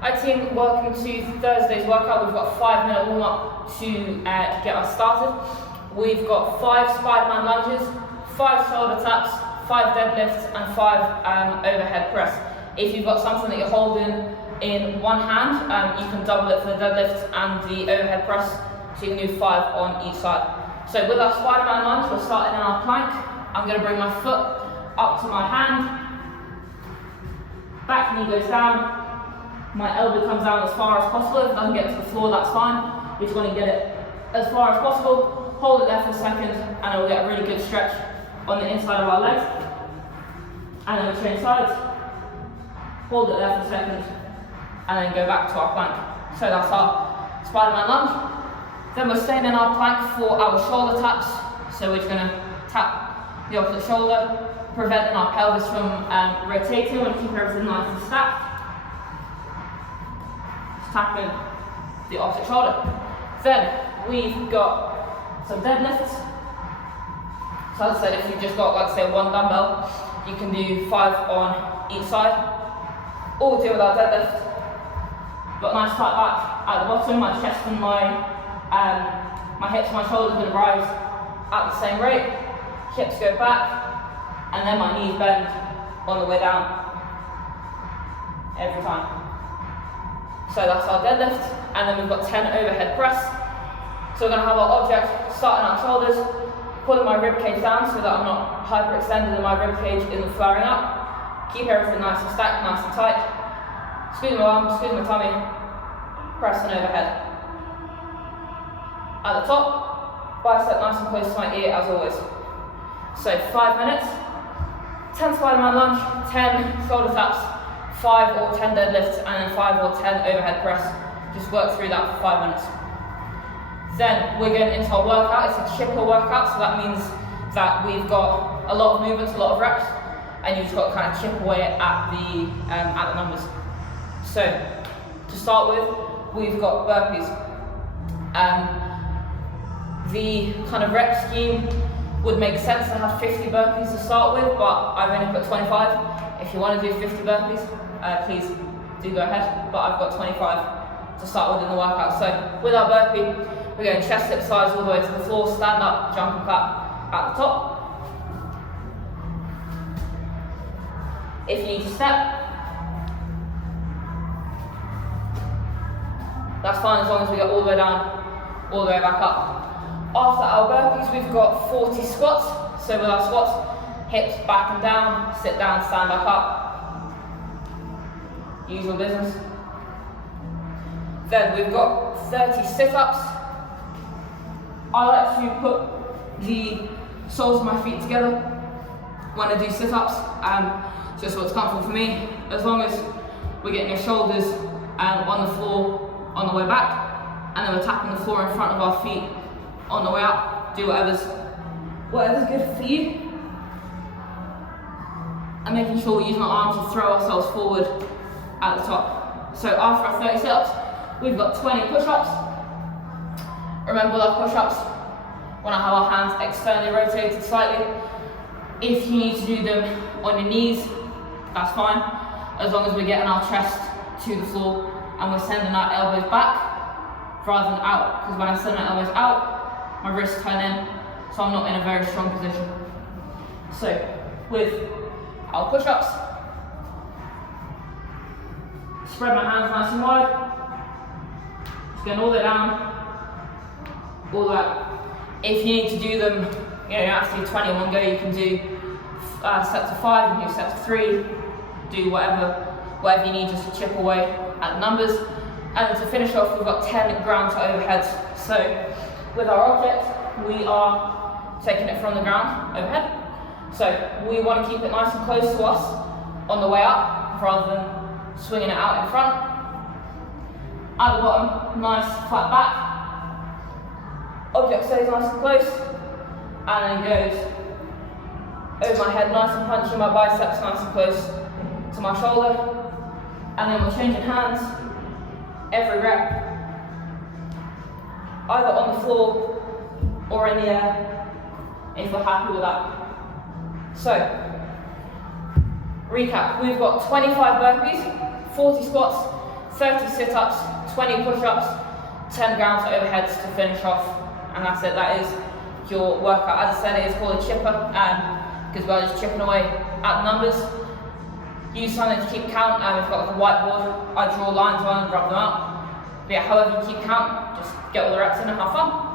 Hi team, welcome to Thursday's workout. We've got a 5-minute warm-up to get us started. We've got 5 Spider-Man lunges, 5 shoulder taps, 5 deadlifts and 5 overhead press. If you've got something that you're holding in one hand, you can double it for the deadlift and the overhead press, so you can do 5 on each side. So with our Spider-Man lunge, we're starting in our plank. I'm going to bring my foot up to my hand, back knee goes down, my elbow comes down as far as possible. If it doesn't get to the floor, that's fine. We just want to get it as far as possible. Hold it there for a second, and then we'll get a really good stretch on the inside of our legs. And then we change sides. Hold it there for a second, and then go back to our plank. So that's our Spider-Man lunge. Then we're staying in our plank for our shoulder taps. So we're just going to tap the opposite shoulder, preventing our pelvis from rotating. We want to keep everything nice and stacked. Tapping the opposite shoulder. Then we've got some deadlifts. So as I said, if you've just got, like say, 1 dumbbell, you can do 5 on each side. All we do with our deadlift, got nice tight back at the bottom. My chest and my hips and my shoulders are going to rise at the same rate. Hips go back, and then my knees bend on the way down every time. So that's our deadlift, and then we've got 10 overhead press. So we're going to have our object starting our shoulders, pulling my rib cage down so that I'm not hyperextended and my rib cage isn't flaring up. Keep everything nice and stacked, nice and tight. Squeeze my arms, squeeze my tummy, press and overhead. At the top, bicep nice and close to my ear as always. So 5 minutes, 10 Spider-Man lunge, 10 shoulder taps, 5 or 10 deadlifts, and then 5 or 10 overhead press. Just work through that for 5 minutes. Then we're going into our workout. It's a chipper workout, so that means that we've got a lot of movements, a lot of reps, and you've just got to kind of chip away at the numbers. So to start with, we've got burpees. The kind of rep scheme would make sense to have 50 burpees to start with, but I've only put 25. If you want to do 50 burpees, please do go ahead, but I've got 25 to start with in the workout. So with our burpee, we're going chest hip sides all the way to the floor, stand up, jump and clap at the top. If you need to step, that's fine as long as we get all the way down, all the way back up. After our burpees, we've got 40 squats. So with our squats, hips back and down, sit down, stand back up. Usual business. Then we've got 30 sit-ups. I like to put the soles of my feet together when I do sit-ups, just what's comfortable for me. As long as we're getting your shoulders on the floor on the way back, and then we're tapping the floor in front of our feet on the way up. Do whatever's good for you. And making sure we're using our arms to throw ourselves forward at the top. So after our 30 sit-ups, we've got 20 push-ups. Remember with our push-ups, want to have our hands externally rotated slightly. If you need to do them on your knees, that's fine, as long as we're getting our chest to the floor and we're sending our elbows back rather than out, because when I send my elbows out, my wrists turn in, so I'm not in a very strong position. So with our push-ups, spread my hands nice and wide, just going all the way down, all the way up. If you need to do them, you don't have to do 20 in one go, you can do sets of 5, you can do sets of 3, do whatever you need just to chip away at the numbers. And then to finish off, we've got 10 ground to overheads. So with our object, we are taking it from the ground overhead. So we want to keep it nice and close to us on the way up, rather than swinging it out in front. At the bottom, nice flat back. Object stays nice and close, and then goes over my head, nice and punchy, my biceps nice and close to my shoulder. And then we're changing hands every rep, either on the floor or in the air, if we're happy with that. So, recap, we've got 25 burpees, 40 squats, 30 sit-ups, 20 push-ups, 10 ground overheads to finish off, and that's it. That is your workout. As I said, it is called a chipper, because we're just chipping away at numbers. Use something to keep count. We've got like a whiteboard. I draw lines on and rub them out. But yeah, however you keep count, just get all the reps in and have fun.